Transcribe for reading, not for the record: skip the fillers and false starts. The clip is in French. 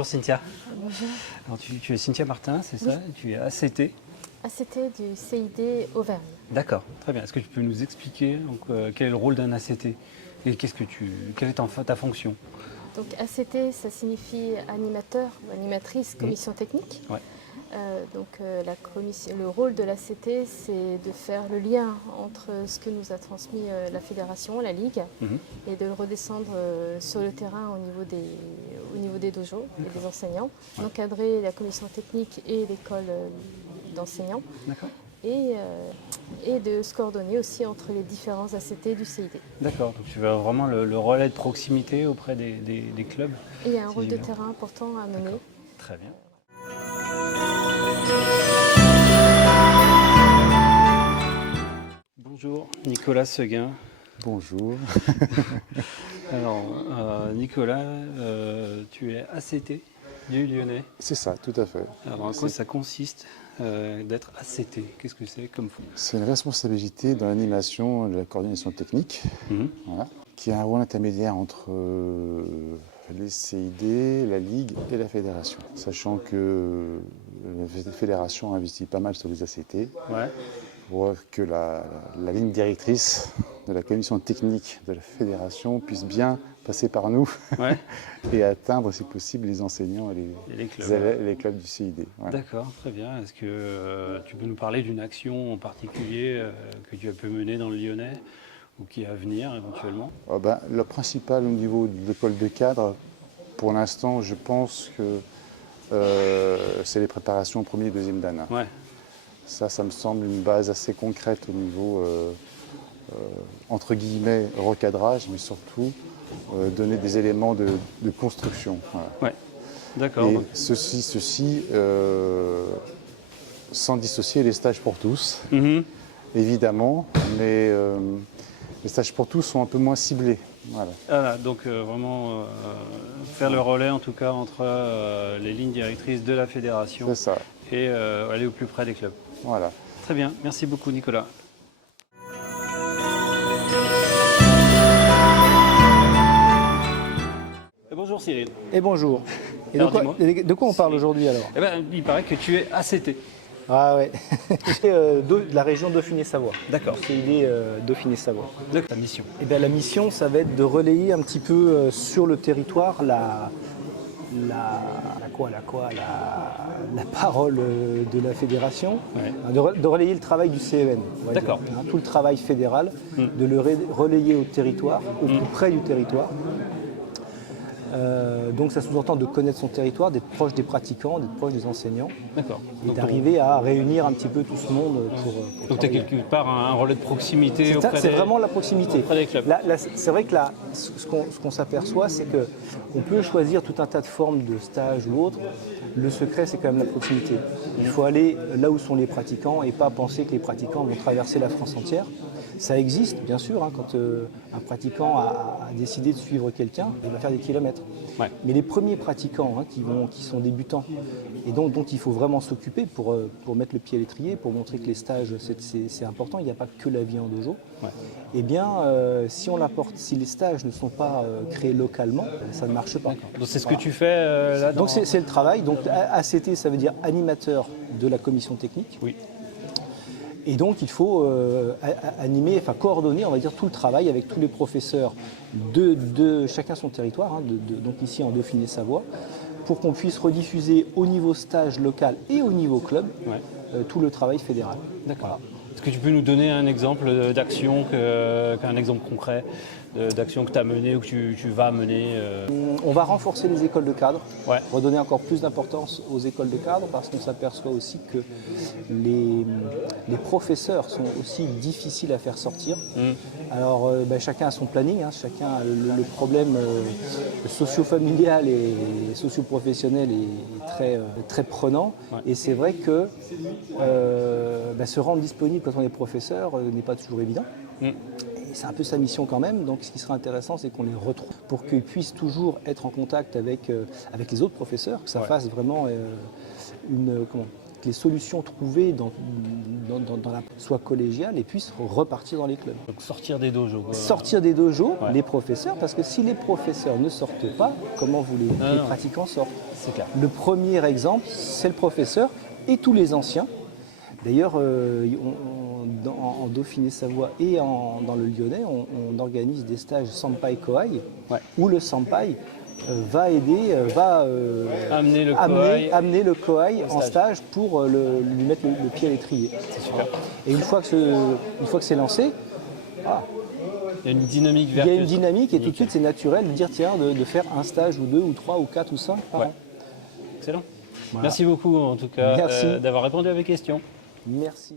Bonjour Cynthia. Bonjour. Alors, tu es Cynthia Martin, c'est ça? Tu es ACT. ACT du CID Auvergne. D'accord, très bien. Est-ce que tu peux nous expliquer donc, quel est le rôle d'un ACT et quelle est ta fonction? Donc ACT, ça signifie animateur ou animatrice commission technique. Ouais. Le rôle de l'ACT, c'est de faire le lien entre ce que nous a transmis la fédération, la ligue, et de le redescendre sur le terrain au niveau des dojos et des enseignants, d'encadrer la commission technique et l'école d'enseignants, et de se coordonner aussi entre les différents ACT du CID. D'accord, donc tu veux vraiment le relais de proximité auprès des clubs. Et il y a un rôle de terrain important à mener. Très bien. Bonjour, Nicolas Seguin. Bonjour. Alors, Nicolas, tu es ACT du Lyonnais. C'est ça, tout à fait. Alors, en quoi ça consiste d'être ACT? Qu'est-ce que c'est comme fonction? C'est une responsabilité dans l'animation de la coordination technique, voilà, qui a un rôle intermédiaire entre les CID, la Ligue et la Fédération. Sachant que la Fédération investit pas mal sur les ACT. Ouais. Pour que la ligne directrice de la commission technique de la fédération puisse bien passer par nous et atteindre, si possible, les enseignants et les clubs du CID. Voilà. D'accord, très bien. Est-ce que tu peux nous parler d'une action en particulier que tu as pu mener dans le Lyonnais ou qui est à venir éventuellement? Le principal au niveau de l'école de cadre, pour l'instant, je pense que c'est les préparations au premier et deuxième d'année. Ouais. Ça me semble une base assez concrète au niveau, entre guillemets, recadrage, mais surtout donner des éléments de construction. Voilà. Ouais. D'accord. Et ceci sans dissocier les stages pour tous, évidemment, mais les stages pour tous sont un peu moins ciblés. Voilà. Voilà, donc vraiment faire le relais en tout cas entre les lignes directrices de la fédération et aller au plus près des clubs. Voilà. Très bien, merci beaucoup Nicolas. Et bonjour Cyril. Et bonjour. Et de quoi on parle aujourd'hui alors? Il paraît que tu es ACT. Ah ouais, de la région Dauphiné-Savoie. D'accord. C'est l'idée Dauphiné-Savoie. Ta mission? La mission, ça va être de relayer un petit peu sur le territoire la parole de la fédération, de relayer le travail du CEN. D'accord. Tout le travail fédéral, de le relayer au territoire, au plus près du territoire. Donc ça sous-entend de connaître son territoire, d'être proche des pratiquants, d'être proche des enseignants. D'accord. Et d'arriver à réunir un petit peu tout ce monde pour donc tu as quelque part un relais de proximité c'est vraiment la proximité. Auprès des clubs. C'est vrai que là, ce qu'on s'aperçoit, c'est qu'on peut choisir tout un tas de formes de stages ou autres. Le secret, c'est quand même la proximité. Il faut aller là où sont les pratiquants et pas penser que les pratiquants vont traverser la France entière. Ça existe, bien sûr, quand un pratiquant a décidé de suivre quelqu'un, il va faire des kilomètres. Ouais. Mais les premiers pratiquants qui sont débutants et dont il faut vraiment s'occuper pour mettre le pied à l'étrier, pour montrer que les stages, c'est important, il n'y a pas que la vie en dojo. Ouais. Eh bien, si les stages ne sont pas créés localement, ça ne marche pas. Donc c'est ce que tu fais là Donc c'est le travail. Donc ACT, ça veut dire animateur de la commission technique. Oui. Et donc il faut coordonner, on va dire, tout le travail avec tous les professeurs de chacun son territoire, donc ici en Dauphiné-Savoie, pour qu'on puisse rediffuser au niveau stage local et au niveau club tout le travail fédéral. D'accord. Voilà. Est-ce que tu peux nous donner un exemple d'action, un exemple concret d'action que tu as menée ou que tu vas mener On va renforcer les écoles de cadre, redonner encore plus d'importance aux écoles de cadre parce qu'on s'aperçoit aussi que les professeurs sont aussi difficiles à faire sortir. Alors chacun a son planning, chacun a le problème socio-familial et socio-professionnel est très, très prenant. Et c'est vrai que se rendre disponible quand on est professeur n'est pas toujours évident. Et c'est un peu sa mission quand même, donc ce qui serait intéressant, c'est qu'on les retrouve pour qu'ils puissent toujours être en contact avec les autres professeurs, que ça fasse vraiment que les solutions trouvées soient collégiales et puissent repartir dans les clubs. Donc sortir des dojos. Sortir des dojos, les professeurs, parce que si les professeurs ne sortent pas, comment voulez-vous que les pratiquants sortent? C'est clair. Le premier exemple, c'est le professeur et tous les anciens. D'ailleurs, en Dauphiné-Savoie et dans le Lyonnais, on organise des stages Sampai Kohai, où le Sampai va aider, amener le Kohai en stage pour lui mettre le pied à l'étrier. C'est super. Et une fois que c'est lancé, il y a une dynamique il y vertueuse. a une dynamique et tout de suite c'est naturel de dire tiens, de faire un stage ou 2 ou 3 ou 4 ou 5 par an. Excellent. Voilà. Merci beaucoup en tout cas d'avoir répondu à mes questions. Merci.